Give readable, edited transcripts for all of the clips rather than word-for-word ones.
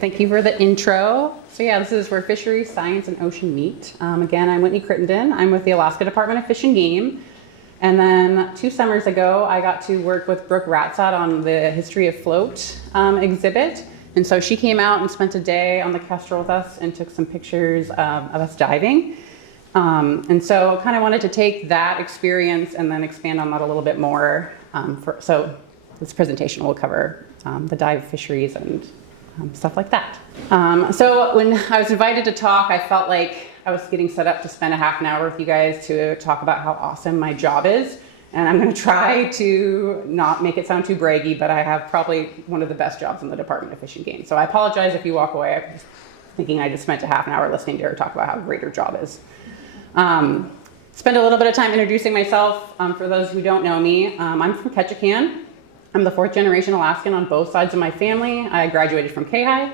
Thank you for the intro. So yeah, this is where fishery, science, and ocean meet. Again, I'm Whitney Crittenden. I'm with the Alaska Department of Fish and Game. And then 2 summers ago, I got to work with Brooke Ratzat on the History of Float exhibit. And so she came out and spent a day on the Kestrel with us and took some pictures of us diving. And so kind of wanted to take that experience and then expand on that a little bit more. So this presentation will cover the dive fisheries and stuff like that. So when I was invited to talk, I felt like I was getting set up to spend a half an hour with you guys to talk about how awesome my job is. And I'm going to try to not make it sound too braggy, but I have probably one of the best jobs in the Department of Fish and Game. So I apologize if you walk away thinking I just spent a half an hour listening to her talk about how great her job is. Spend a little bit of time introducing myself. For those who don't know me, I'm from Ketchikan. I'm the 4th generation Alaskan on both sides of my family. I graduated from K-High.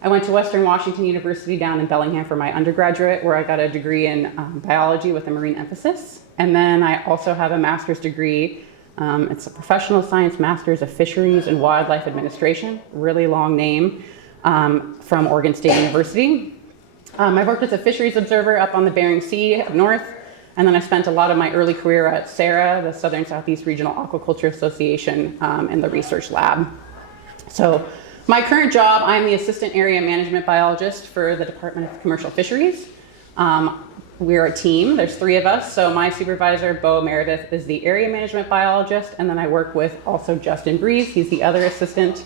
I went to Western Washington University down in Bellingham for my undergraduate, where I got a degree in biology with a marine emphasis. And then I also have a master's degree. It's a professional science master's of fisheries and wildlife administration, really long name, from Oregon State University. I've worked as a fisheries observer up on the Bering Sea up north. And then I spent a lot of my early career at SARA, the Southern Southeast Regional Aquaculture Association, in the research lab. So my current job, I'm the Assistant Area Management Biologist for the Department of Commercial Fisheries. We're a team, there's 3 of us. So my supervisor, Bo Meredith, is the Area Management Biologist. And then I work with also Justin Breeze, he's the other assistant.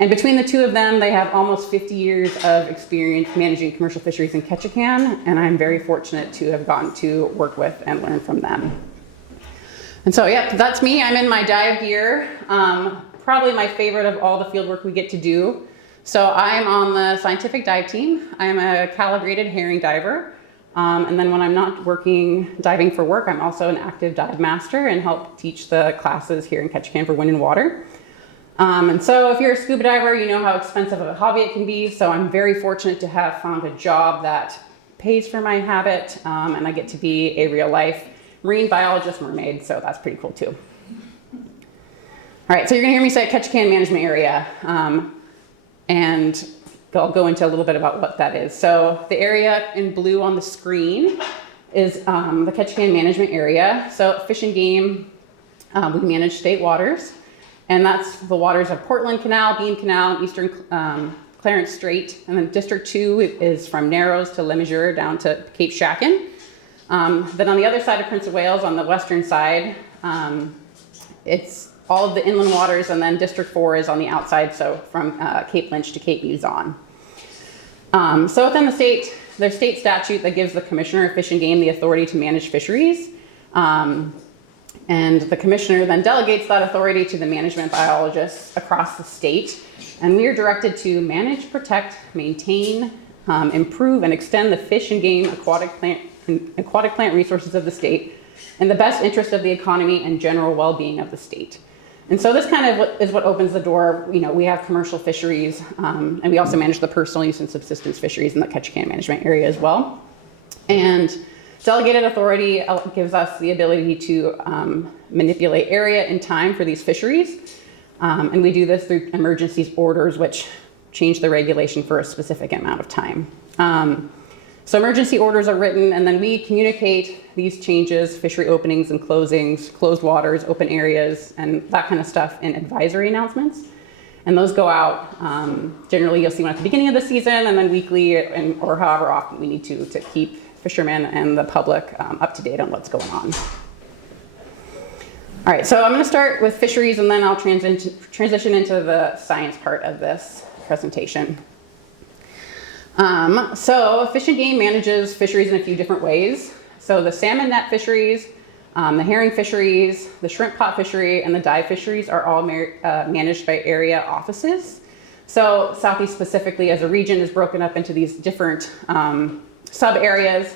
And between the 2 of them, they have almost 50 years of experience managing commercial fisheries in Ketchikan, and I'm very fortunate to have gotten to work with and learn from them. And so, yeah, that's me. I'm in my dive gear. Probably my favorite of all the field work we get to do. So I'm on the scientific dive team. I'm a calibrated herring diver. And then when I'm not diving for work, I'm also an active dive master and help teach the classes here in Ketchikan for wind and water. And so if you're a scuba diver, you know how expensive of a hobby it can be. So I'm very fortunate to have found a job that pays for my habit, and I get to be a real life marine biologist mermaid. So that's pretty cool too. All right, so you're gonna hear me say Ketchikan Management Area, and I'll go into a little bit about what that is. So the area in blue on the screen is the Ketchikan Management Area. So Fish and Game, we manage state waters. And that's the waters of Portland Canal, Beam Canal, Eastern Clarence Strait. And then District 2 is from Narrows to Le Mesurier down to Cape Shacken. Then on the other side of Prince of Wales, on the western side, it's all of the inland waters, and then District 4 is on the outside, so from Cape Lynch to Cape Muzon. So within the state, there's state statute that gives the Commissioner of Fish and Game the authority to manage fisheries. And the commissioner then delegates that authority to the management biologists across the state. And we are directed to manage, protect, maintain, improve, and extend the fish and game aquatic plant resources of the state in the best interest of the economy and general well-being of the state. And so this kind of is what opens the door. You know, we have commercial fisheries, and we also manage the personal use and subsistence fisheries in the Ketchikan Management Area as well. And delegated authority gives us the ability to manipulate area and time for these fisheries. And we do this through emergency orders, which change the regulation for a specific amount of time. So emergency orders are written, and then we communicate these changes, fishery openings and closings, closed waters, open areas, and that kind of stuff in advisory announcements. And those go out, generally you'll see one at the beginning of the season, and then weekly, or however often we need to keep fishermen and the public up to date on what's going on. All right, so I'm going to start with fisheries, and then I'll transition into the science part of this presentation. So Fish and Game manages fisheries in a few different ways. So the salmon net fisheries, the herring fisheries, the shrimp pot fishery, and the dive fisheries are all managed by area offices. So Southeast specifically as a region is broken up into these different sub areas,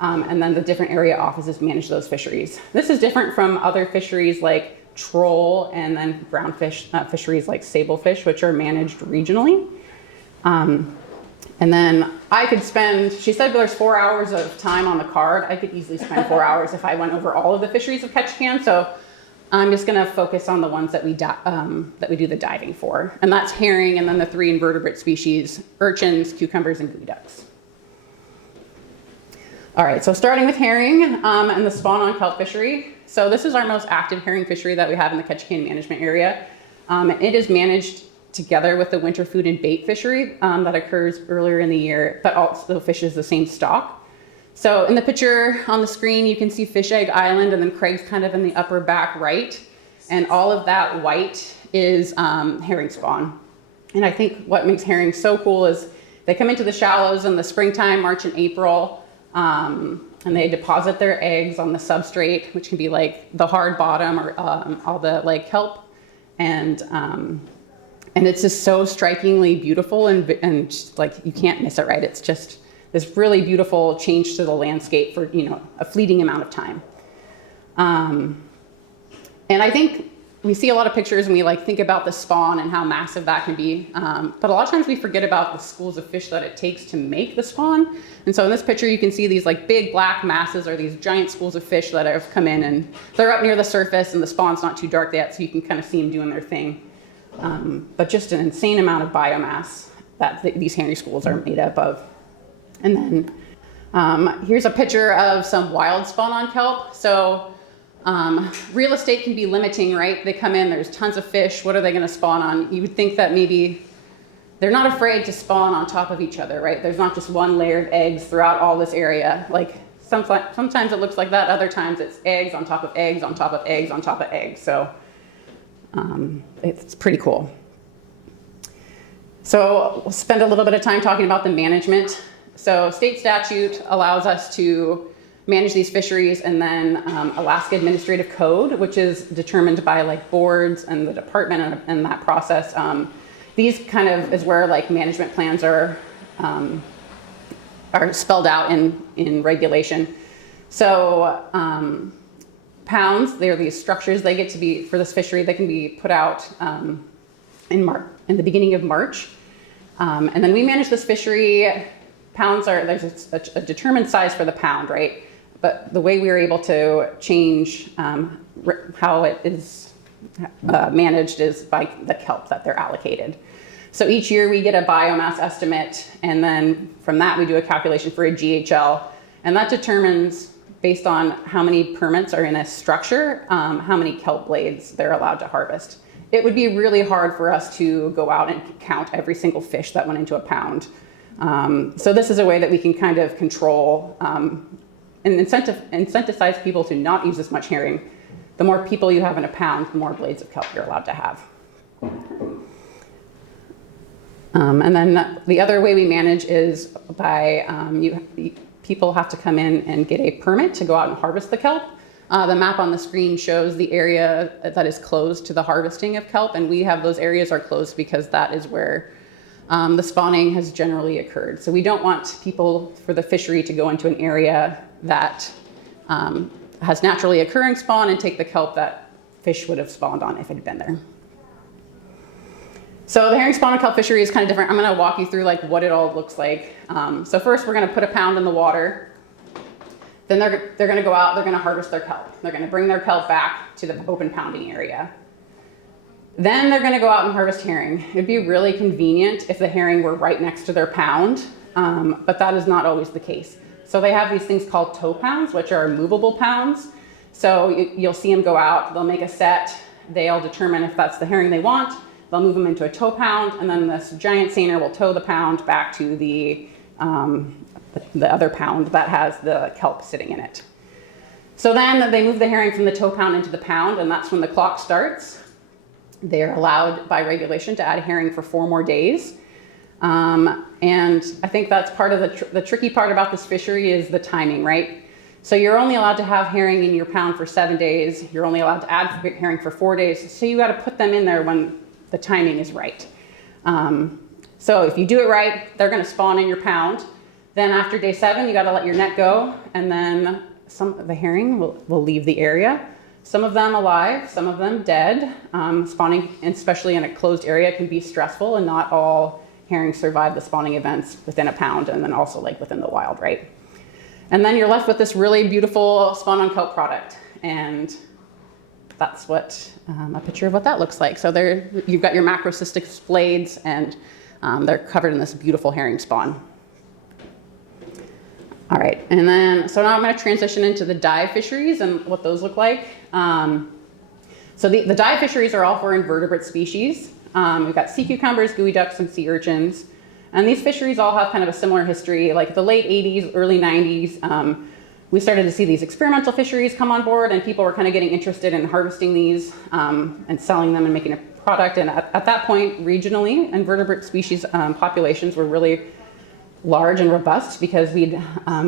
and then the different area offices manage those fisheries. This is different from other fisheries like troll and then brownfish fisheries like sablefish, which are managed regionally. And then I could spend, she said there's 4 hours of time on the card. I could easily spend 4 hours if I went over all of the fisheries of Ketchikan. So I'm just going to focus on the ones that we do the diving for, and that's herring, and then the 3 invertebrate species: urchins, cucumbers, and geoducks. All right, so starting with herring and the Spawn-on-Kelp fishery. So this is our most active herring fishery that we have in the Ketchikan management area. It is managed together with the winter food and bait fishery that occurs earlier in the year, but also fishes the same stock. So in the picture on the screen, you can see Fish Egg Island, and then Craig's kind of in the upper back right. And all of that white is herring spawn. And I think what makes herring so cool is they come into the shallows in the springtime, March and April, and they deposit their eggs on the substrate, which can be like the hard bottom or all the like kelp. And it's just so strikingly beautiful, and like you can't miss it, right? It's just this really beautiful change to the landscape for, you know, a fleeting amount of time. And I think we see a lot of pictures and we like think about the spawn and how massive that can be. But a lot of times we forget about the schools of fish that it takes to make the spawn. And so in this picture, you can see these like big black masses or these giant schools of fish that have come in, and they're up near the surface and the spawn's not too dark yet, so you can kind of see them doing their thing. But just an insane amount of biomass that these herring schools are made up of. And then here's a picture of some wild Spawn-on-Kelp. So real estate can be limiting, right? They come in, there's tons of fish. What are they going to spawn on? You would think that maybe they're not afraid to spawn on top of each other, right? There's not just one layer of eggs throughout all this area. Like sometimes it looks like that. Other times it's eggs on top of eggs on top of eggs on top of eggs. So it's pretty cool. So we'll spend a little bit of time talking about the management. So state statute allows us to manage these fisheries, and then Alaska Administrative Code, which is determined by like boards and the department and that process. These kind of is where like management plans are spelled out in regulation. So pounds, they're these structures. They get to be, for this fishery, they can be put out in the beginning of March. And then we manage this fishery. Pounds are, there's a determined size for the pound, right? But the way we are able to change how it is managed is by the kelp that they're allocated. So each year we get a biomass estimate, and then from that we do a calculation for a GHL, and that determines, based on how many permits are in a structure, how many kelp blades they're allowed to harvest. It would be really hard for us to go out and count every single fish that went into a pound. So this is a way that we can kind of control and incentivize people to not use as much herring. The more people you have in a pound, the more blades of kelp you're allowed to have. And then the other way we manage is by people have to come in and get a permit to go out and harvest the kelp. The map on the screen shows the area that is closed to the harvesting of kelp, and we have those areas are closed because that is where the spawning has generally occurred. So we don't want people for the fishery to go into an area that has naturally occurring spawn and take the kelp that fish would have spawned on if it had been there. So the herring Spawn-on-Kelp fishery is kind of different. I'm going to walk you through like what it all looks like. So first we're going to put a pound in the water. Then they're going to go out, they're going to harvest their kelp. They're going to bring their kelp back to the open pounding area. Then they're going to go out and harvest herring. It'd be really convenient if the herring were right next to their pound, but that is not always the case. So they have these things called tow pounds, which are movable pounds. So you'll see them go out, they'll make a set, they'll determine if that's the herring they want, they'll move them into a tow pound, and then this giant seiner will tow the pound back to the other pound that has the kelp sitting in it. So then they move the herring from the tow pound into the pound, and that's when the clock starts. They're allowed by regulation to add herring for 4 more days. And I think that's part of the tricky part about this fishery is the timing, right? So you're only allowed to have herring in your pound for 7 days. You're only allowed to add herring for 4 days. So you got to put them in there when the timing is right. So if you do it right, they're going to spawn in your pound. Then after day 7, you got to let your net go, and then some of the herring will leave the area. Some of them alive, some of them dead. Spawning, especially in a closed area, can be stressful, and not all herring survive the spawning events within a pound, and then also like within the wild, right? And then you're left with this really beautiful Spawn-on-Kelp product. And that's what a picture of what that looks like. So there, you've got your macrocystic blades, and they're covered in this beautiful herring spawn. All right, and then, so now I'm gonna transition into the dive fisheries and what those look like. So the dive fisheries are all for invertebrate species. We've got sea cucumbers, geoducks, and sea urchins. And these fisheries all have kind of a similar history. Like the late 80s, early 90s, we started to see these experimental fisheries come on board, and people were kind of getting interested in harvesting these and selling them and making a product. And at that point, regionally, invertebrate species populations were really large and robust because we'd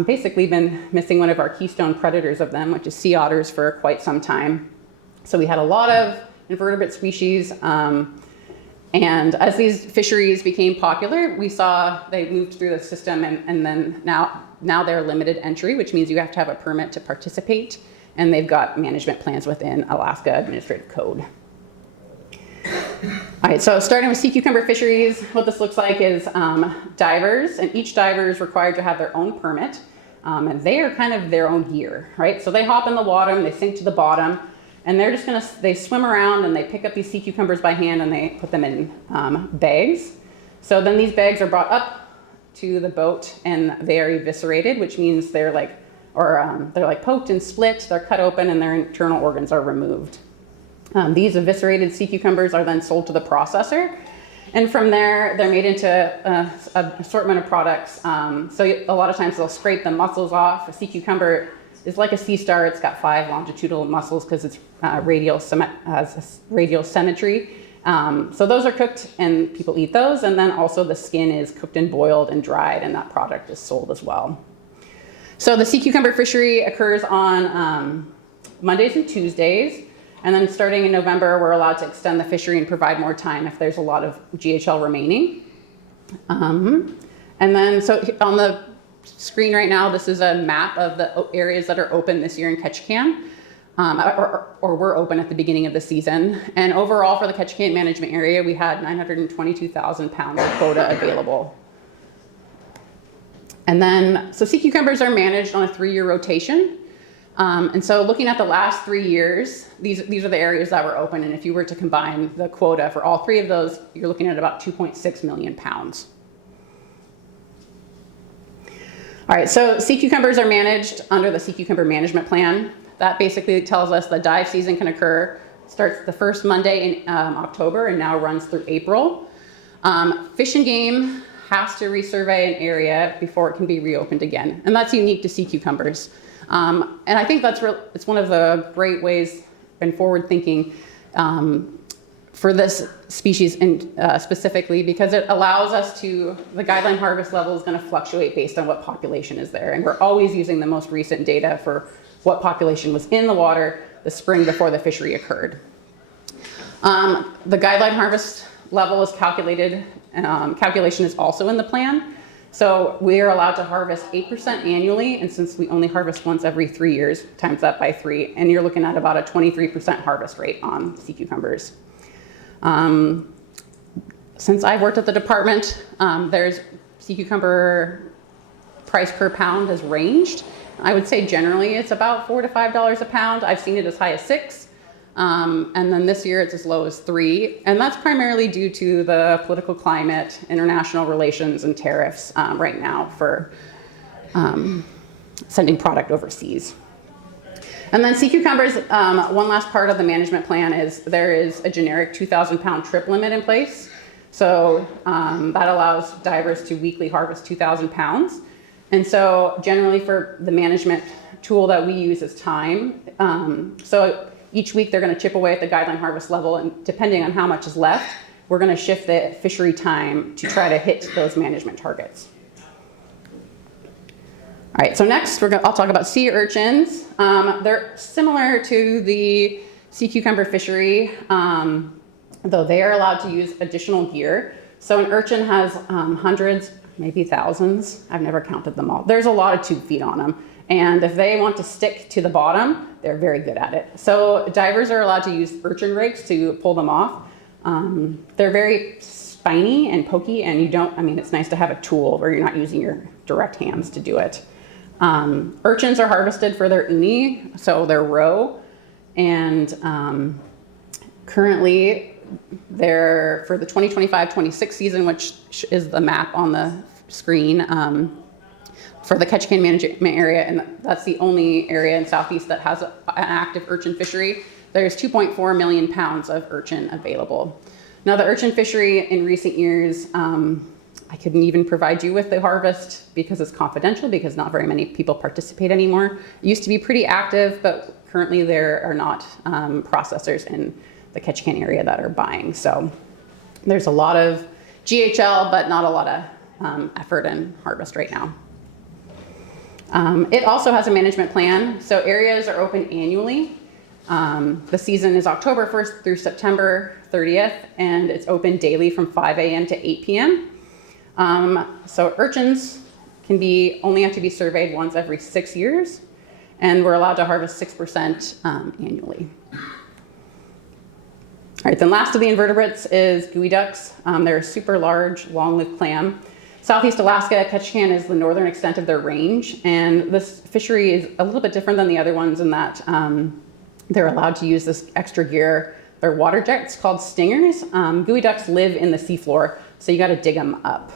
basically been missing one of our keystone predators of them, which is sea otters, for quite some time. So we had a lot of invertebrate species. And as these fisheries became popular, we saw they moved through the system, and then now they're limited entry, which means you have to have a permit to participate, and they've got management plans within Alaska Administrative Code. All right, so starting with sea cucumber fisheries, what this looks like is divers, and each diver is required to have their own permit, and they are kind of their own gear, right? So they hop in the water, they sink to the bottom, and they're just they swim around and they pick up these sea cucumbers by hand and they put them in bags. So then these bags are brought up to the boat and they are eviscerated, which means they're like poked and split, they're cut open, and their internal organs are removed. These eviscerated sea cucumbers are then sold to the processor, and from there they're made into an assortment of products. So a lot of times they'll scrape the muscles off. A sea cucumber is like a sea star. It's got 5 longitudinal muscles because it's radial symmetry. So those are cooked and people eat those, and then also the skin is cooked and boiled and dried, and that product is sold as well. So the sea cucumber fishery occurs on Mondays and Tuesdays, and then starting in November we're allowed to extend the fishery and provide more time if there's a lot of GHL remaining. And then so on the screen right now, this is a map of the areas that are open this year in Ketchikan, or were open at the beginning of the season. And overall for the Ketchikan management area, we had 922,000 pounds of quota available. And then, so sea cucumbers are managed on a 3-year rotation. And so looking at the last 3 years, these are the areas that were open. And if you were to combine the quota for all 3 of those, you're looking at about 2.6 million pounds. All right, so sea cucumbers are managed under the Sea Cucumber Management Plan. That basically tells us the dive season can occur, starts the first Monday in October and now runs through April. Fish and Game has to resurvey an area before it can be reopened again, and that's unique to sea cucumbers. And I think it's one of the great ways and forward thinking for this species specifically, because it allows us to, the guideline harvest level is going to fluctuate based on what population is there. And we're always using the most recent data for what population was in the water the spring before the fishery occurred. The guideline harvest level is calculated, calculation is also in the plan. So we are allowed to harvest 8% annually, and since we only harvest once every 3 years, times that by 3, and you're looking at about a 23% harvest rate on sea cucumbers. Since I've worked at the department, there's sea cucumber price per pound has ranged. I would say generally it's about $4 to $5 a pound. I've seen it as high as $6. And then this year it's as low as $3. And that's primarily due to the political climate, international relations, and tariffs right now for sending product overseas. And then sea cucumbers, one last part of the management plan is there is a generic 2,000 pound trip limit in place. So that allows divers to weekly harvest 2,000 pounds. And so generally for the management tool that we use is time. So each week they're going to chip away at the guideline harvest level, and depending on how much is left, we're going to shift the fishery time to try to hit those management targets. All right, so next I'll talk about sea urchins. They're similar to the sea cucumber fishery, though they are allowed to use additional gear. So an urchin has hundreds, maybe thousands. I've never counted them all. There's a lot of tube feet on them. And if they want to stick to the bottom, they're very good at it. So divers are allowed to use urchin rakes to pull them off. They're very spiny and pokey, and it's nice to have a tool where you're not using your direct hands to do it. Urchins are harvested for their uni, so their roe, And currently, they're for the 2025-26 season, which is the map on the screen, for the Ketchikan management area, and that's the only area in Southeast that has an active urchin fishery. There's 2.4 million pounds of urchin available. Now, the urchin fishery in recent years, I couldn't even provide you with the harvest because it's confidential, because not very many people participate anymore. It used to be pretty active, but currently there are not processors in the Ketchikan area that are buying. So there's a lot of GHL, but not a lot of effort in harvest right now. It also has a management plan. So areas are open annually. The season is October 1st through September 30th, and it's open daily from 5 a.m. to 8 p.m. So urchins only have to be surveyed once every 6 years, and we're allowed to harvest 6% annually. All right, then last of the invertebrates is geoducks. They're a super large, long-lived clam. Southeast Alaska, Ketchikan is the northern extent of their range, and this fishery is a little bit different than the other ones in that they're allowed to use this extra gear. They're water jets called stingers. Geoducks live in the seafloor, so you got to dig them up.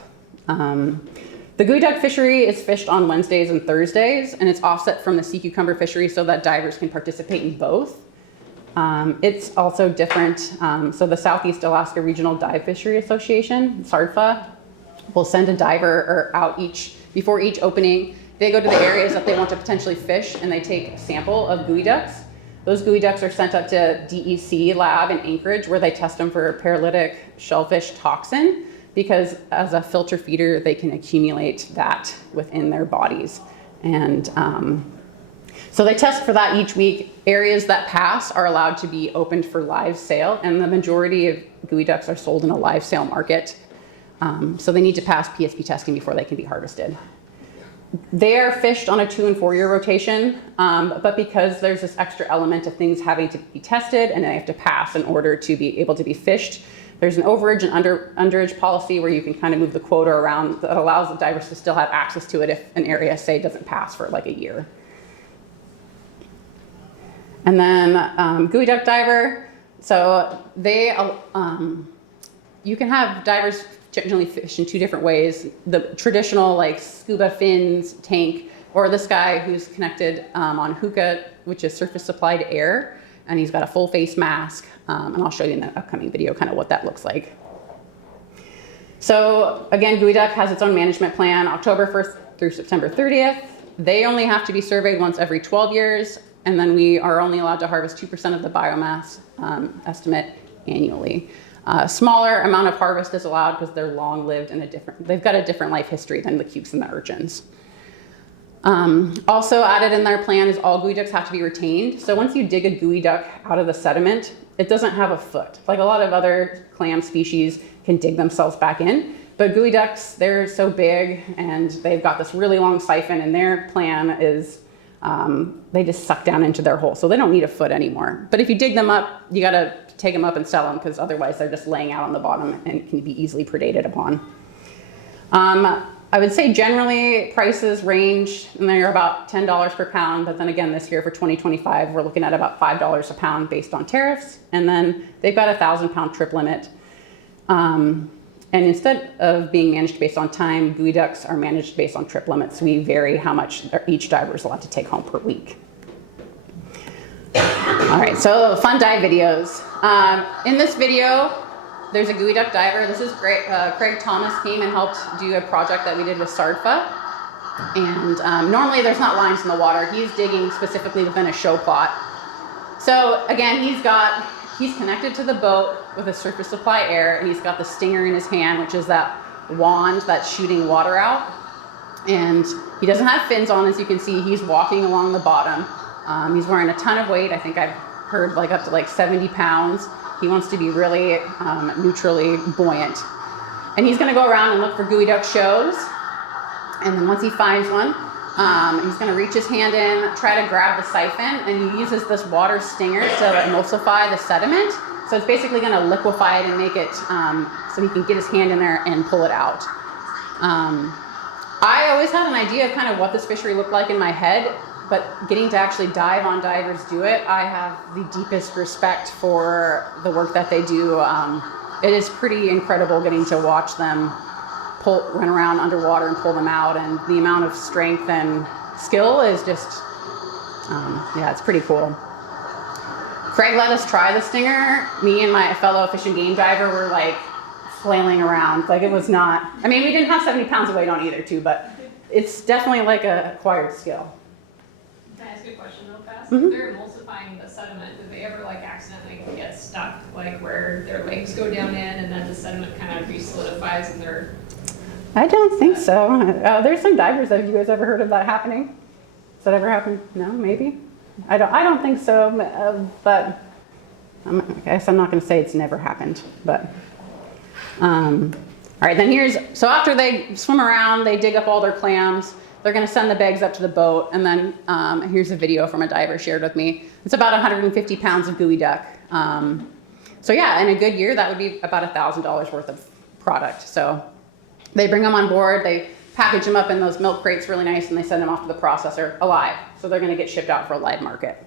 The geoduck fishery is fished on Wednesdays and Thursdays, and it's offset from the sea cucumber fishery so that divers can participate in both. It's also different. So the Southeast Alaska Regional Dive Fishery Association, SARDFA, will send a diver out before each opening. They go to the areas that they want to potentially fish, and they take a sample of geoducks. Those geoducks are sent up to DEC lab in Anchorage, where they test them for paralytic shellfish toxin, because as a filter feeder, they can accumulate that within their bodies. And so they test for that each week. Areas that pass are allowed to be opened for live sale, and the majority of geoducks are sold in a live sale market. So they need to pass PSP testing before they can be harvested. They are fished on a 2 and 4 year rotation, but because there's this extra element of things having to be tested and they have to pass in order to be able to be fished, there's an overage and underage policy where you can kind of move the quota around that allows the divers to still have access to it if an area, say, doesn't pass for like a year. And then geoduck diver, so they, you can have divers generally fish in 2 different ways. The traditional like scuba fins tank, or this guy who's connected on hookah, which is surface supplied air, and he's got a full face mask, and I'll show you in the upcoming video kind of what that looks like. So again, geoduck has its own management plan, October 1st through September 30th. They only have to be surveyed once every 12 years, and then we are only allowed to harvest 2% of the biomass estimate annually. Smaller amount of harvest is allowed because they're long-lived and they've got a different life history than the cukes and the urchins. Also added in their plan is all geoducks have to be retained. So once you dig a geoduck out of the sediment, it doesn't have a foot. Like a lot of other clam species can dig themselves back in, but geoducks, they're so big and they've got this really long siphon, and their plan is they just suck down into their hole. So they don't need a foot anymore. But if you dig them up, you gotta take them up and sell them, because otherwise they're just laying out on the bottom and can be easily predated upon. I would say generally prices range, and they're about $10 per pound, but then again this year for 2025 we're looking at about $5 a pound based on tariffs, and then they've got a 1,000-pound trip limit. And instead of being managed based on time, geoducks are managed based on trip limits. We vary how much each diver is allowed to take home per week. All right, so fun dive videos. In this video, there's a geoduck diver. This is great. Craig Thomas came and helped do a project that we did with SARDFA. And normally there's not lines in the water. He's digging specifically within a show plot. So again, he's connected to the boat with a surface supply air, and he's got the stinger in his hand, which is that wand that's shooting water out. And he doesn't have fins on, as you can see. He's walking along the bottom. He's wearing a ton of weight. I think I've heard like up to like 70 pounds. He wants to be really neutrally buoyant. And he's gonna go around and look for geoduck shows. And then once he finds one, he's gonna reach his hand in, try to grab the siphon, and he uses this water stinger to emulsify the sediment. So it's basically gonna liquefy it and make it so he can get his hand in there and pull it out. I always had an idea of kind of what this fishery looked like in my head, but getting to actually dive on divers do it, I have the deepest respect for the work that they do. It is pretty incredible getting to watch them run around underwater and pull them out, and the amount of strength and skill is just, yeah, it's pretty cool. Craig let us try the stinger. Me and my fellow fish and game diver were like flailing around. Like it was not, I mean, we didn't have 70 pounds of weight on either too, but it's definitely like a acquired skill. Can I ask you a question real fast? Mm-hmm. They're emulsifying the sediment. Did they ever like accidentally get stuck, like where their legs go down in and then the sediment kind of re-solidifies and they're... I don't think so. There's some divers. Have you guys ever heard of that happening? Has that ever happened? No, maybe. I don't think so. But I guess I'm not going to say it's never happened. But all right. Then so after they swim around, they dig up all their clams. They're going to send the bags up to the boat, and then here's a video from a diver shared with me. It's about 150 pounds of geoduck. So yeah, in a good year, that would be about $1,000 worth of product. So they bring them on board, they package them up in those milk crates really nice, and they send them off to the processor alive. So they're going to get shipped out for a live market.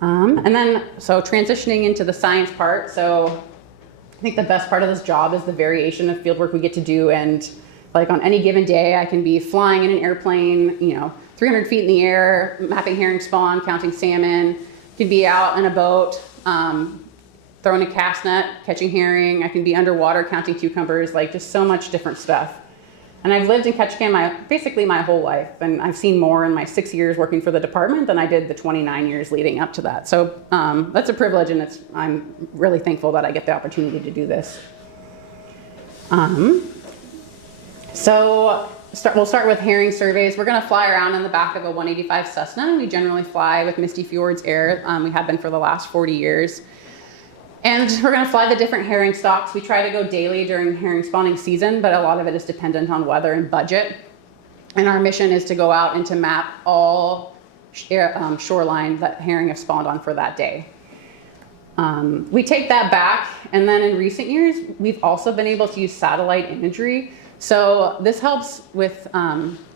And then, so transitioning into the science part. So I think the best part of this job is the variation of field work we get to do. And like on any given day, I can be flying in an airplane, 300 feet in the air, mapping herring spawn, counting salmon. Can be out in a boat, throwing a cast net, catching herring. I can be underwater counting cucumbers, like just so much different stuff. And I've lived in Ketchikan basically my whole life, and I've seen more in my 6 years working for the department than I did the 29 years leading up to that. So that's a privilege, and I'm really thankful that I get the opportunity to do this. We'll start with herring surveys. We're going to fly around in the back of a 185 Cessna. We generally fly with Misty Fjords Air. We have been for the last 40 years. And we're going to fly the different herring stocks. We try to go daily during herring spawning season, but a lot of it is dependent on weather and budget. And our mission is to go out and to map all shoreline that herring have spawned on for that day. We take that back, and then in recent years, we've also been able to use satellite imagery. So this helps with,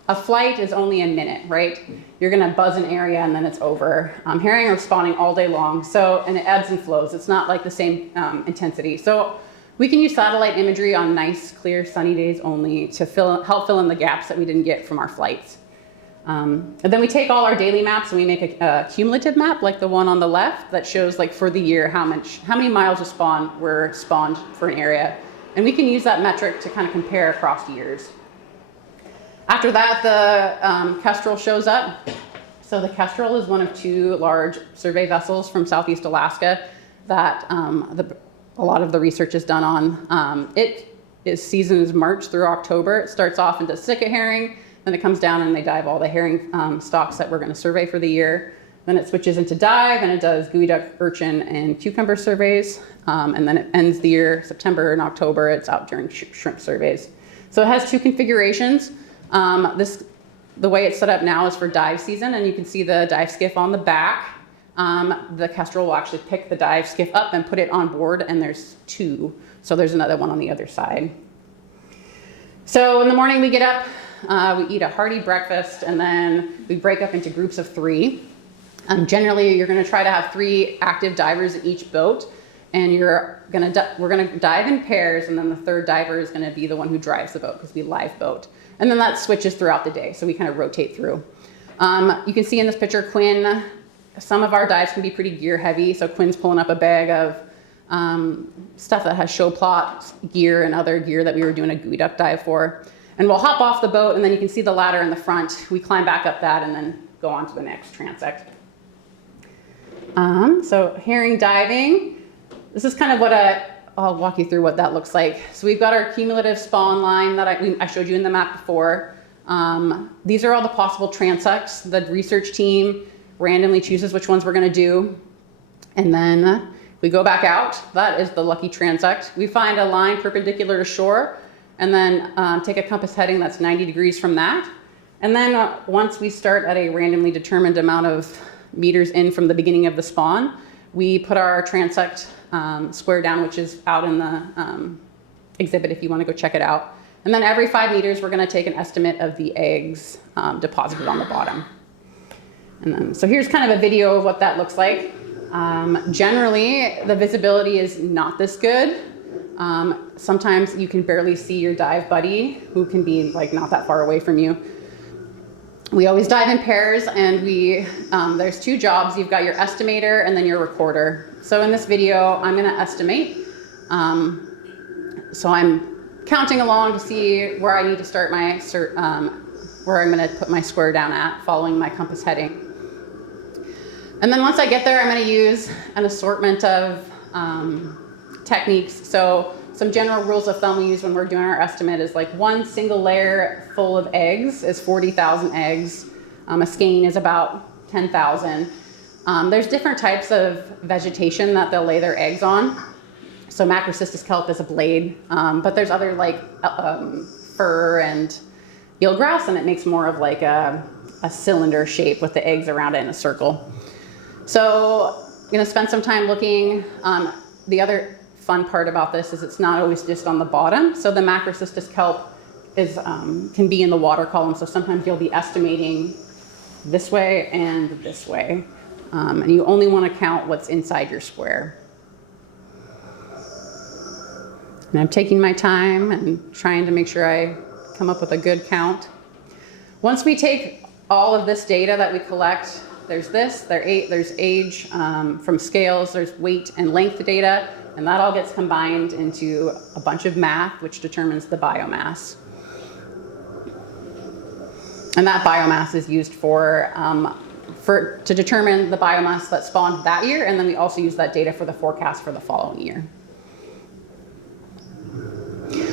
a flight is only a minute, right? You're gonna buzz an area and then it's over. Herring are spawning all day long, and it ebbs and flows. It's not like the same intensity. So we can use satellite imagery on nice, clear, sunny days only to help fill in the gaps that we didn't get from our flights. And then we take all our daily maps and we make a cumulative map, like the one on the left, that shows like for the year how many miles of spawn were spawned for an area. And we can use that metric to kind of compare across years. After that, the Kestrel shows up. So the Kestrel is one of 2 large survey vessels from Southeast Alaska that a lot of the research is done on. Its season is March through October. It starts off into Sitka herring, then it comes down and they dive all the herring stocks that we're going to survey for the year. Then it switches into dive and it does geoduck, urchin, and cucumber surveys. And then it ends the year, September and October, it's out during shrimp surveys. So it has 2 configurations. The way it's set up now is for dive season, and you can see the dive skiff on the back. The Kestrel will actually pick the dive skiff up and put it on board, and there's 2. So there's another one on the other side. So in the morning we get up, we eat a hearty breakfast, and then we break up into groups of 3. Generally, you're going to try to have 3 active divers in each boat, and we're going to dive in pairs, and then the 3rd diver is going to be the one who drives the boat because we live boat. And then that switches throughout the day, so we kind of rotate through. You can see in this picture, Quinn, some of our dives can be pretty gear heavy, so Quinn's pulling up a bag of stuff that has show plot gear and other gear that we were doing a geoduck dive for. And we'll hop off the boat, and then you can see the ladder in the front. We climb back up that and then go on to the next transect. So herring diving, this is kind of what I'll walk you through what that looks like. So we've got our cumulative spawn line that I showed you in the map before. These are all the possible transects. The research team randomly chooses which ones we're going to do. And then we go back out. That is the lucky transect. We find a line perpendicular to shore, and then take a compass heading that's 90 degrees from that. And then once we start at a randomly determined amount of meters in from the beginning of the spawn, we put our transect square down, which is out in the exhibit if you want to go check it out. And then every 5 meters, we're going to take an estimate of the eggs deposited on the bottom. And then, so here's kind of a video of what that looks like. Generally, the visibility is not this good. Sometimes you can barely see your dive buddy, who can be like not that far away from you. We always dive in pairs, and there's two jobs. You've got your estimator and then your recorder. So in this video, I'm gonna estimate. So I'm counting along to see where I need to start where I'm gonna put my square down at, following my compass heading. And then once I get there, I'm gonna use an assortment of techniques. So some general rules of thumb we use when we're doing our estimate is like one single layer full of eggs is 40,000 eggs. A skein is about 10,000. There's different types of vegetation that they'll lay their eggs on. So macrocystis kelp is a blade, but there's other like fir and eelgrass, and it makes more of like a cylinder shape with the eggs around it in a circle. So I'm gonna spend some time looking. The other fun part about this is it's not always just on the bottom. So the macrocystis kelp can be in the water column. So sometimes you'll be estimating this way and this way. And you only want to count what's inside your square. And I'm taking my time and trying to make sure I come up with a good count. Once we take all of this data that we collect, there's age from scales, there's weight and length data, and that all gets combined into a bunch of math, which determines the biomass. And that biomass is used to determine the biomass that spawned that year, and then we also use that data for the forecast for the following year.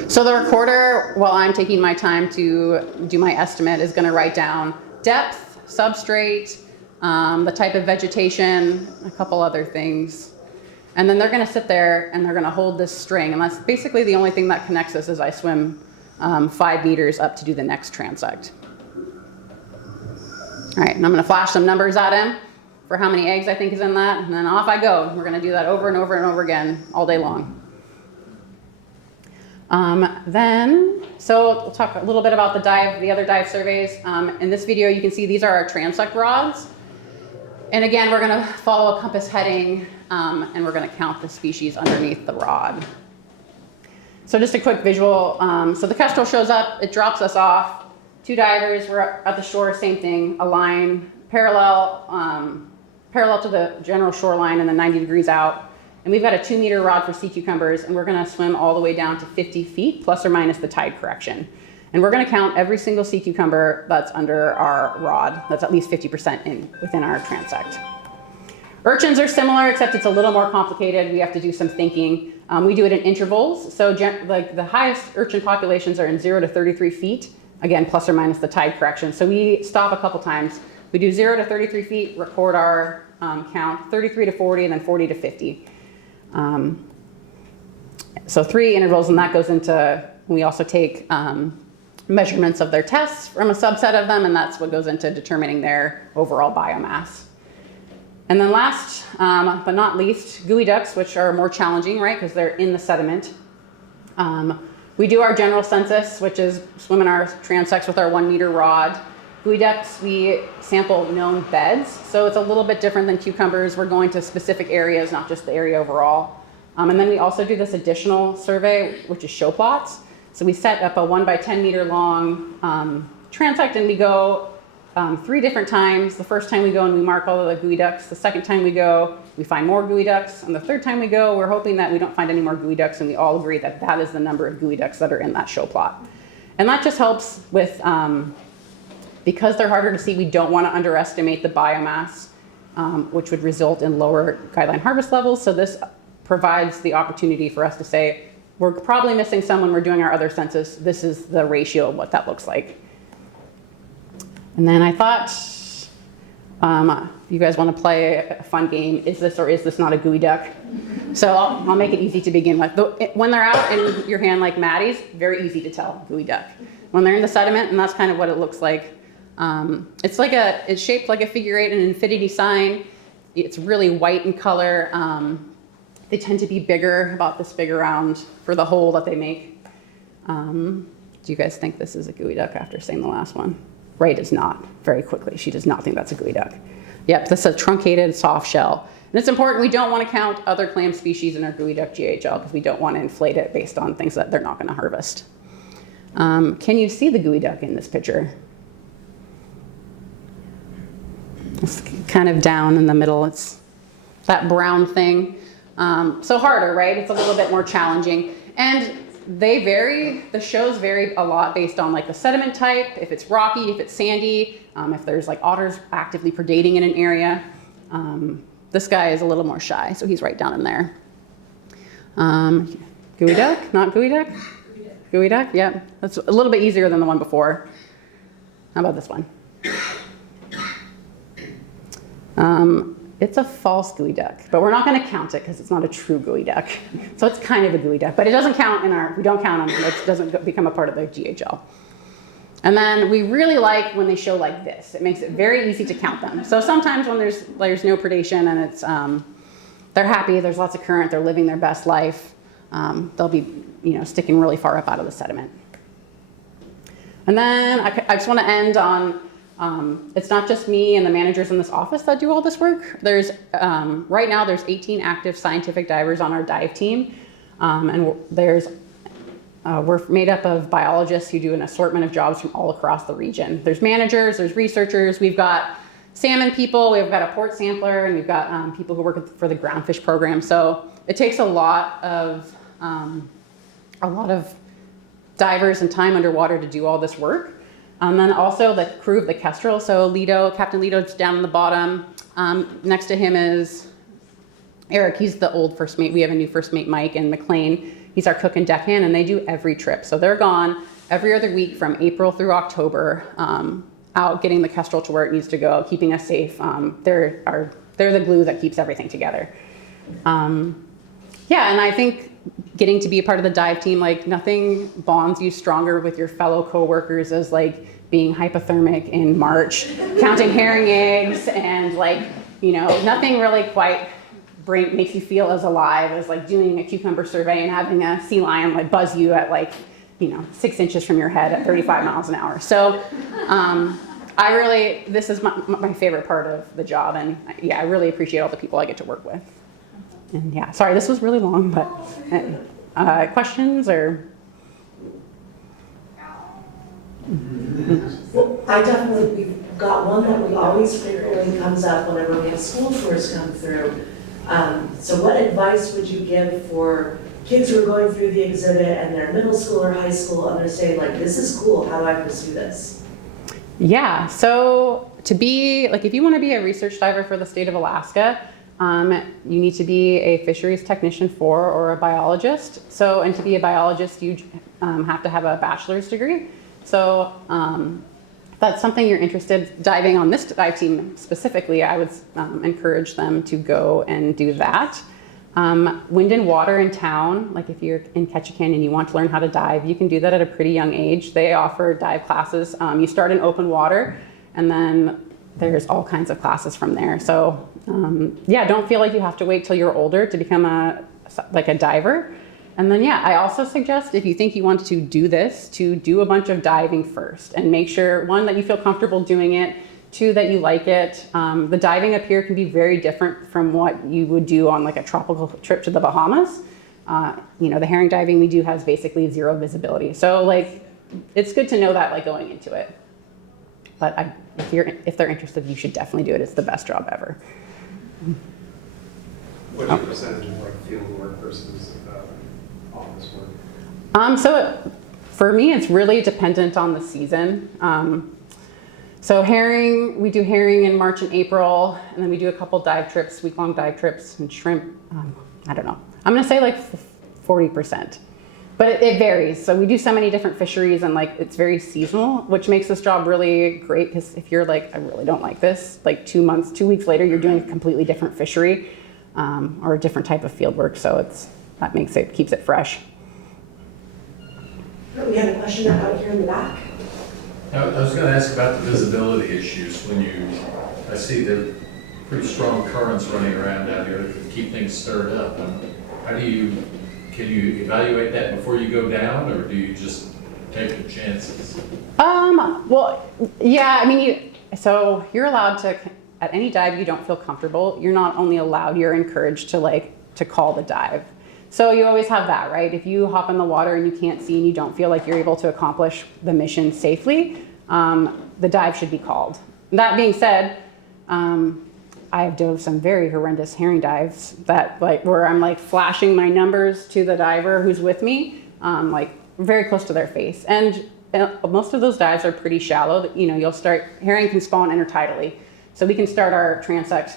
So the recorder, while I'm taking my time to do my estimate, is gonna write down depth, substrate, the type of vegetation, a couple other things. And then they're gonna sit there and they're gonna hold this string, and that's basically the only thing that connects us as I swim 5 meters up to do the next transect. All right, and I'm gonna flash some numbers at him for how many eggs I think is in that, and then off I go. We're gonna do that over and over and over again all day long. So we'll talk a little bit about the other dive surveys. In this video, you can see these are our transect rods. And again, we're gonna follow a compass heading, and we're gonna count the species underneath the rod. So just a quick visual. So the Kestrel shows up, it drops us off. 2 divers, we're at the shore, same thing, a line parallel to the general shoreline and then 90 degrees out. And we've got a 2-meter rod for sea cucumbers, and we're gonna swim all the way down to 50 feet, plus or minus the tide correction. And we're gonna count every single sea cucumber that's under our rod, that's at least 50% within our transect. Urchins are similar, except it's a little more complicated. We have to do some thinking. We do it in intervals. So like the highest urchin populations are in 0 to 33 feet, again, plus or minus the tide correction. So we stop a couple times. We do 0 to 33 feet, record our count, 33 to 40, and then 40 to 50. So 3 intervals, and that goes into, we also take measurements of their tests from a subset of them, and that's what goes into determining their overall biomass. And then last, but not least, geoducks, which are more challenging, right, because they're in the sediment. We do our general census, which is swimming our transects with our 1-meter rod. Geoducks, we sample known beds, so it's a little bit different than cucumbers. We're going to specific areas, not just the area overall. And then we also do this additional survey, which is show plots. So we set up a 1 by 10 meter long transect, and we go 3 different times. The first time we go and we mark all of the geoducks. The second time we go, we find more geoducks. And the third time we go, we're hoping that we don't find any more geoducks, and we all agree that that is the number of geoducks that are in that show plot. And that just helps with, because they're harder to see, we don't want to underestimate the biomass, which would result in lower guideline harvest levels. So this provides the opportunity for us to say, we're probably missing some when we're doing our other census. This is the ratio of what that looks like. And then I thought, if you guys want to play a fun game, is this or is this not a geoduck? So I'll make it easy to begin with. When they're out in your hand like Maddie's, very easy to tell, geoduck. When they're in the sediment, and that's kind of what it looks like. It's shaped like a figure 8, an infinity sign. It's really white in color. They tend to be bigger, about this big around for the hole that they make. Do you guys think this is a geoduck after saying the last one? Ray does not, very quickly. She does not think that's a geoduck. Yep, this is a truncated soft shell. And it's important, we don't want to count other clam species in our geoduck GHL because we don't want to inflate it based on things that they're not going to harvest. Can you see the geoduck in this picture? It's kind of down in the middle. It's that brown thing. So harder, right? It's a little bit more challenging. And they vary, the shows vary a lot based on like the sediment type, if it's rocky, if it's sandy, if there's like otters actively predating in an area. This guy is a little more shy, so he's right down in there. Geoduck, not geoduck? Geoduck, yeah. That's a little bit easier than the one before. How about this one? It's a false geoduck, but we're not going to count it because it's not a true geoduck. So it's kind of a geoduck, but it doesn't count in our, we don't count them, it doesn't become a part of the GHL. And then we really like when they show like this. It makes it very easy to count them. So sometimes when there's no predation and it's, they're happy, there's lots of current, they're living their best life, they'll be, sticking really far up out of the sediment. And then I just want to end on, it's not just me and the managers in this office that do all this work. There's, right now there's 18 active scientific divers on our dive team. And we're made up of biologists who do an assortment of jobs from all across the region. There's managers, there's researchers, we've got salmon people, we've got a port sampler, and we've got people who work for the groundfish program. So it takes a lot of divers and time underwater to do all this work. And then also the crew of the Kestrel. So Lido, Captain Lido's down in the bottom. Next to him is Eric. He's the old first mate. We have a new first mate, Mike, and McLean. He's our cook and deckhand, and they do every trip. So they're gone every other week from April through October, out getting the Kestrel to where it needs to go, keeping us safe. They're the glue that keeps everything together. Yeah, and I think getting to be a part of the dive team, like nothing bonds you stronger with your fellow coworkers as like being hypothermic in March, counting herring eggs, and like, nothing really quite makes you feel as alive as like doing a cucumber survey and having a sea lion like buzz you at like, 6 inches from your head at 35 miles an hour. So this is my favorite part of the job, and yeah, I really appreciate all the people I get to work with. And yeah, sorry, this was really long, but questions or? Well, I definitely, we've got one that we always frequently comes up whenever we have school tours come through. So what advice would you give for kids who are going through the exhibit and they're middle school or high school and they're saying like, this is cool, how do I pursue this? Yeah, so if you want to be a research diver for the state of Alaska, you need to be a fisheries technician or a biologist. So, and to be a biologist, you have to have a bachelor's degree. So if that's something you're interested diving on this dive team specifically, I would encourage them to go and do that. Wind and water in town, like if you're in Ketchikan and you want to learn how to dive, you can do that at a pretty young age. They offer dive classes. You start in open water, and then there's all kinds of classes from there. So yeah, don't feel like you have to wait till you're older to become a diver. And then yeah, I also suggest if you think you want to do this, to do a bunch of diving first and make sure, one, that you feel comfortable doing it, two, that you like it. The diving up here can be very different from what you would do on like a tropical trip to the Bahamas. The herring diving we do has basically zero visibility. So like, it's good to know that like going into it. But if they're interested, you should definitely do it. It's the best job ever. What's your percentage of like field work versus office work? For me, it's really dependent on the season. So herring, we do herring in March and April, and then we do a couple dive trips, week-long dive trips, and shrimp, I don't know. I'm gonna say like 40%, but it varies. So we do so many different fisheries, and like it's very seasonal, which makes this job really great, because if you're like, I really don't like this, like 2 weeks later, you're doing a completely different fishery or a different type of field work. So keeps it fresh. We had a question out here in the back. I was going to ask about the visibility issues I see the pretty strong currents running around down here that keep things stirred up. Can you evaluate that before you go down, or do you just taking chances? Well, yeah, I mean, so you're allowed to, at any dive you don't feel comfortable, you're not only allowed, you're encouraged to call the dive. So you always have that, right? If you hop in the water and you can't see and you don't feel like you're able to accomplish the mission safely, the dive should be called. That being said, I've dove some very horrendous herring dives that where I'm flashing my numbers to the diver who's with me, very close to their face. And most of those dives are pretty shallow. You'll start, herring can spawn intertidally. So we can start our transect,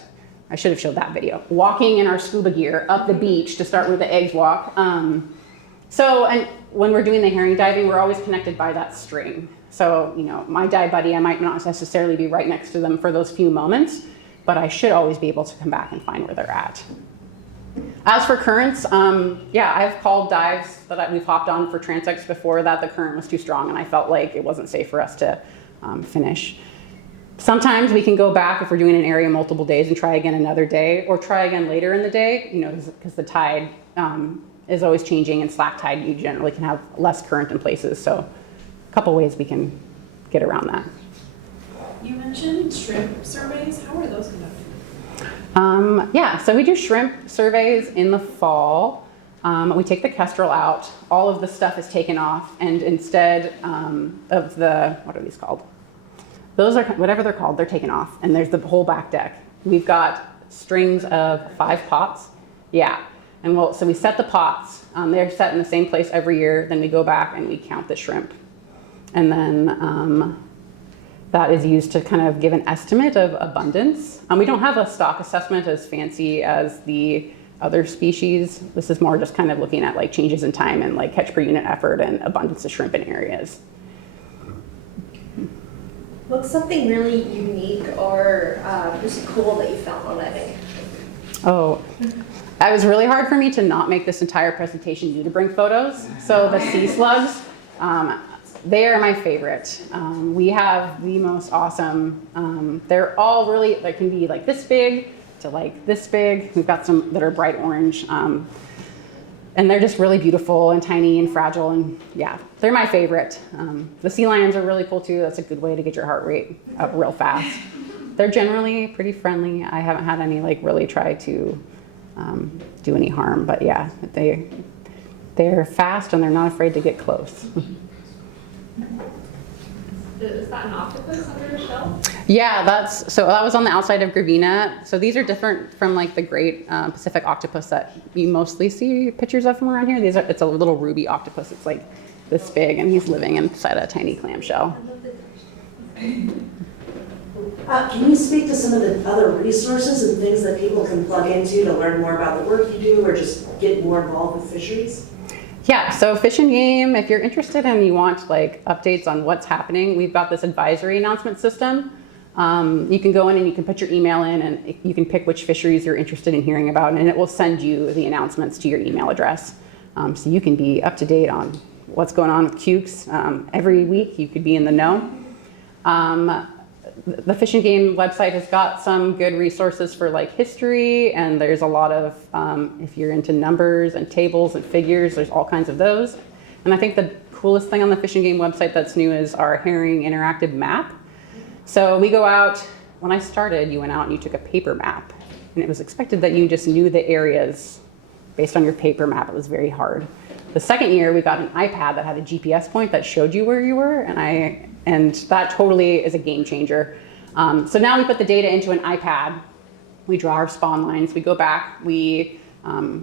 I should have showed that video, walking in our scuba gear up the beach to start with the eggs walk. And when we're doing the herring diving, we're always connected by that string. So, my dive buddy, I might not necessarily be right next to them for those few moments, but I should always be able to come back and find where they're at. As for currents, I've called dives that we've hopped on for transects before that the current was too strong and I felt like it wasn't safe for us to finish. Sometimes we can go back if we're doing an area multiple days and try again another day, or try again later in the day, because the tide is always changing, and slack tide, you generally can have less current in places. So a couple ways we can get around that. You mentioned shrimp surveys. How are those conducted? So we do shrimp surveys in the fall. We take the Kestrel out. All of the stuff is taken off, and instead of the, what are these called? Those are, whatever they're called, they're taken off, and there's the whole back deck. We've got strings of 5 pots. Yeah, and so we set the pots. They're set in the same place every year. Then we go back and we count the shrimp. And then that is used to kind of give an estimate of abundance. We don't have a stock assessment as fancy as the other species. This is more just kind of looking at changes in time and catch per unit effort and abundance of shrimp in areas. What's something really unique or just cool that you found while diving? Oh, it was really hard for me to not make this entire presentation you to bring photos. So the sea slugs, they are my favorite. We have the most awesome, they're all really, they can be this big to this big. We've got some that are bright orange. And they're just really beautiful and tiny and fragile, and yeah, they're my favorite. The sea lions are really cool too. That's a good way to get your heart rate up real fast. They're generally pretty friendly. I haven't had any really try to do any harm, but yeah, they're fast and they're not afraid to get close. Is that an octopus under a shell? Yeah, that was on the outside of Gravina. So these are different from the great Pacific octopus that you mostly see pictures of from around here. It's a little ruby octopus. It's this big, and he's living inside a tiny clamshell. Can you speak to some of the other resources and things that people can plug into to learn more about the work you do, or just get more involved with fisheries? Yeah, so Fish and Game, if you're interested and you want updates on what's happening, we've got this advisory announcement system. You can go in and you can put your email in, and you can pick which fisheries you're interested in hearing about, and it will send you the announcements to your email address. So you can be up to date on what's going on with cukes. Every week you could be in the know. The Fish and Game website has got some good resources for history, and there's a lot of, if you're into numbers and tables and figures, there's all kinds of those. And I think the coolest thing on the Fish and Game website that's new is our herring interactive map. So we go out, when I started, you went out and you took a paper map, and it was expected that you just knew the areas based on your paper map. It was very hard. The second year, we got an iPad that had a GPS point that showed you where you were, and that totally is a game changer. So now we put the data into an iPad. We draw our spawn lines. We go back. We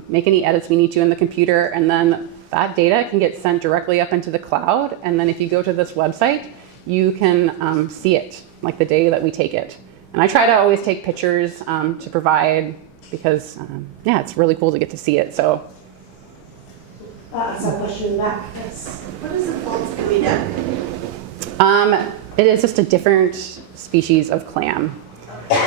make any edits we need to in the computer, and then that data can get sent directly up into the cloud. And then if you go to this website, you can see it, the day that we take it. And I try to always take pictures to provide, because it's really cool to get to see it. So. Some question in the back. Yes. What is the false geoduck? It is just a different species of clam.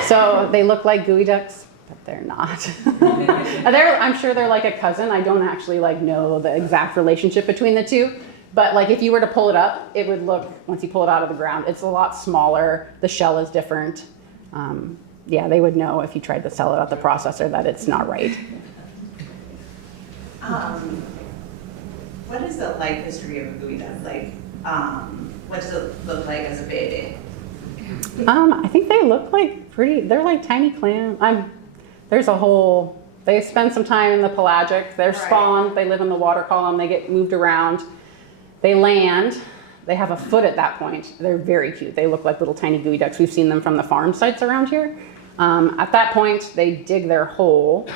So they look like geoducks, but they're not. I'm sure they're like a cousin. I don't actually know the exact relationship between the two. But if you were to pull it up, it would look, once you pull it out of the ground, it's a lot smaller. The shell is different. They would know if you tried to sell it at the processor that it's not right. What is the life history of a geoduck? What does it look like as a baby? I think they look like they're like tiny clam. There's a whole, they spend some time in the pelagic. They're Right. spawned, they live in the water column, they get moved around. They land, they have a foot at that point. They're very cute. They look like little tiny geoducks. We've seen them from the farm sites around here. At that point, they dig their hole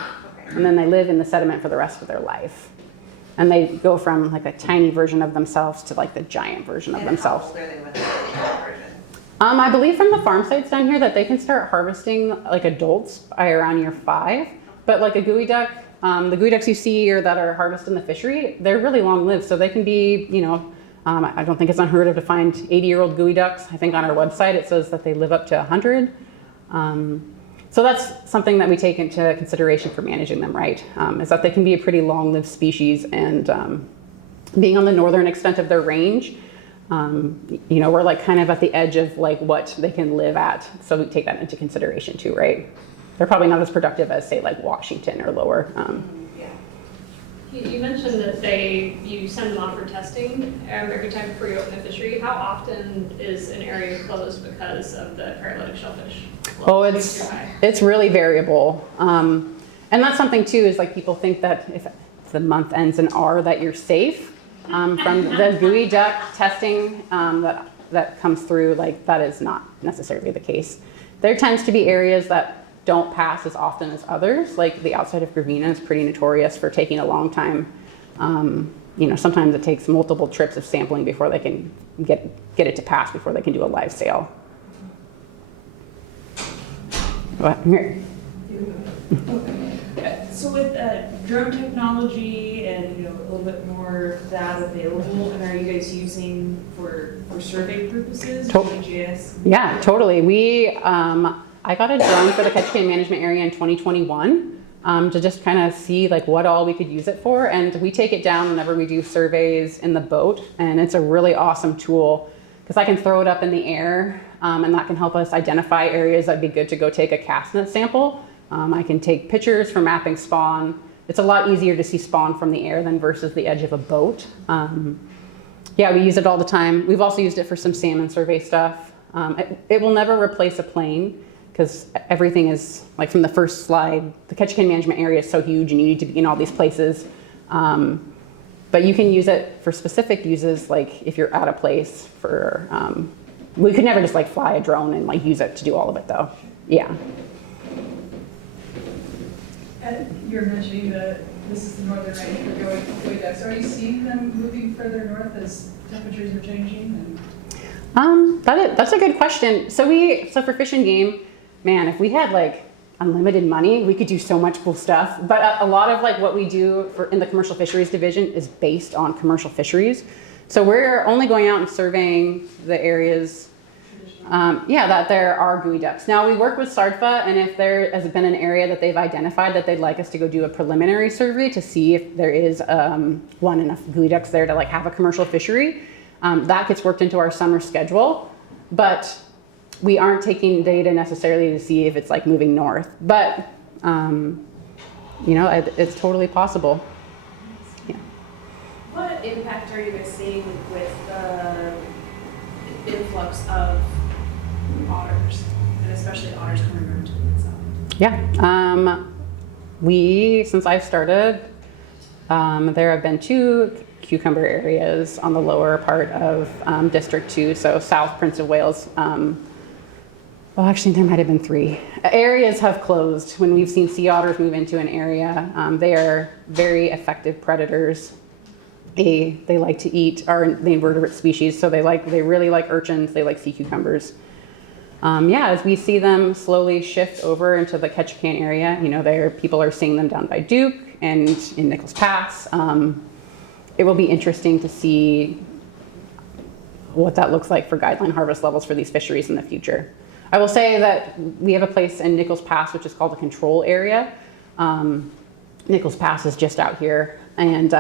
and then they live in the sediment for the rest of their life. And they go from like a tiny version of themselves to like the giant version of themselves. How old are they when they're that version? I believe from the farm sites down here that they can start harvesting like adults by around year 5. But like a geoduck, the geoducks you see or that are harvested in the fishery, they're really long lived. So they can be, you know, I don't think it's unheard of to find 80-year-old geoducks. I think on our website it says that they live up to 100. So that's something that we take into consideration for managing them, right? Is that they can be a pretty long-lived species, and being on the northern extent of their range, you know, we're like kind of at the edge of like what they can live at. So we take that into consideration too, right? They're probably not as productive as say like Washington or lower. Yeah. You mentioned that you send them off for testing every time before you open a fishery. How often is an area closed because of the paralytic shellfish? Oh, it's really variable. And that's something too, is like people think that if the month ends in R that you're safe. From the geoduck testing that comes through, like that is not necessarily the case. There tends to be areas that don't pass as often as others. Like the outside of Gravina is pretty notorious for taking a long time. You know, sometimes it takes multiple trips of sampling before they can get it to pass before they can do a live sale. What? Here. So with drone technology and, you know, a little bit more of that available, and are you guys using for survey purposes, GIS? Yeah, totally. I got a drone for the Ketchikan management area in 2021 to just kind of see like what all we could use it for, and we take it down whenever we do surveys in the boat, and it's a really awesome tool because I can throw it up in the air, and that can help us identify areas that'd be good to go take a cast net sample. I can take pictures for mapping spawn. It's a lot easier to see spawn from the air than versus the edge of a boat. Yeah, we use it all the time. We've also used it for some salmon survey stuff. It will never replace a plane because everything is, like from the first slide, the Ketchikan management area is so huge and you need to be in all these places. But you can use it for specific uses, like if you're at a place for, we could never just like fly a drone and like use it to do all of it though. Yeah. You're mentioning that this is the northern range for geoducks. Are you seeing them moving further north as temperatures are changing? That's a good question. So for Fish and Game, man, if we had like unlimited money, we could do so much cool stuff. But a lot of like what we do in the commercial fisheries division is based on commercial fisheries. So we're only going out and surveying the areas, that there are geoducks. Now we work with SARDFA, and if there has been an area that they've identified that they'd like us to go do a preliminary survey to see if there is enough geoducks there to like have a commercial fishery, that gets worked into our summer schedule. But we aren't taking data necessarily to see if it's like moving north. But it's totally possible. Yeah. What impact are you guys seeing with the influx of otters, and especially otters coming around to the south? Yeah, since I've started, there have been 2 cucumber areas on the lower part of District 2, so South Prince of Wales. Well, actually, there might have been 3. Areas have closed when we've seen sea otters move into an area. They are very effective predators. They like to eat the invertebrate species, so they really like urchins. They like sea cucumbers. As we see them slowly shift over into the Ketchikan area, people are seeing them down by Duke and in Nichols Pass. It will be interesting to see what that looks like for guideline harvest levels for these fisheries in the future. I will say that we have a place in Nichols Pass which is called a control area. Nichols Pass is just out here, and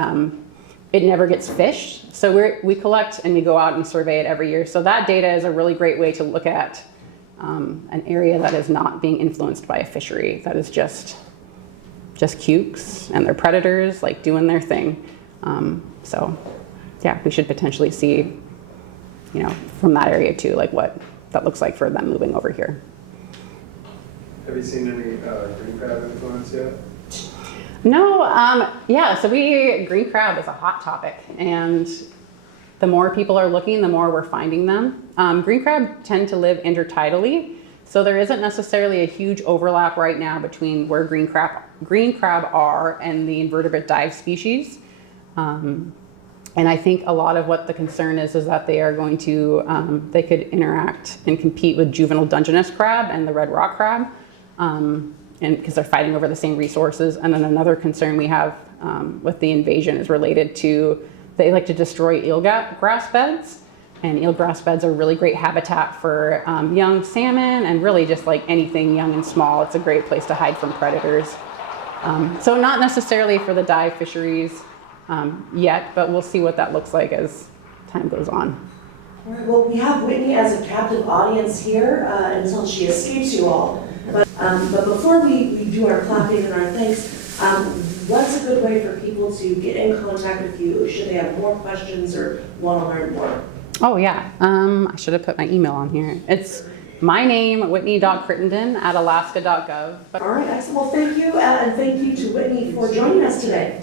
it never gets fished. So we collect and we go out and survey it every year. So that data is a really great way to look at an area that is not being influenced by a fishery, that is just cukes and they're predators like doing their thing. We should potentially see you know, from that area too, like what that looks like for them moving over here. Have you seen any green crab influence yet? No, yeah, so green crab is a hot topic, and the more people are looking, the more we're finding them. Green crab tend to live intertidally, so there isn't necessarily a huge overlap right now between where green crab are and the invertebrate dive species. And I think a lot of what the concern is that they are going to, they could interact and compete with juvenile Dungeness crab and the red rock crab, and because they're fighting over the same resources. And then another concern we have with the invasion is related to, they like to destroy eelgrass beds. And eelgrass beds are really great habitat for young salmon and really just like anything young and small. It's a great place to hide from predators. So not necessarily for the dive fisheries yet, but we'll see what that looks like as time goes on. All right, well, we have Whitney as a captive audience here until she escapes you all. But before we do our clapping and our thanks, what's a good way for people to get in contact with you should they have more questions or want to learn more? Oh yeah, I should have put my email on here. It's my name, Whitney.Crittenden @alaska.gov. All right, excellent. Well, thank you, and thank you to Whitney for joining us today.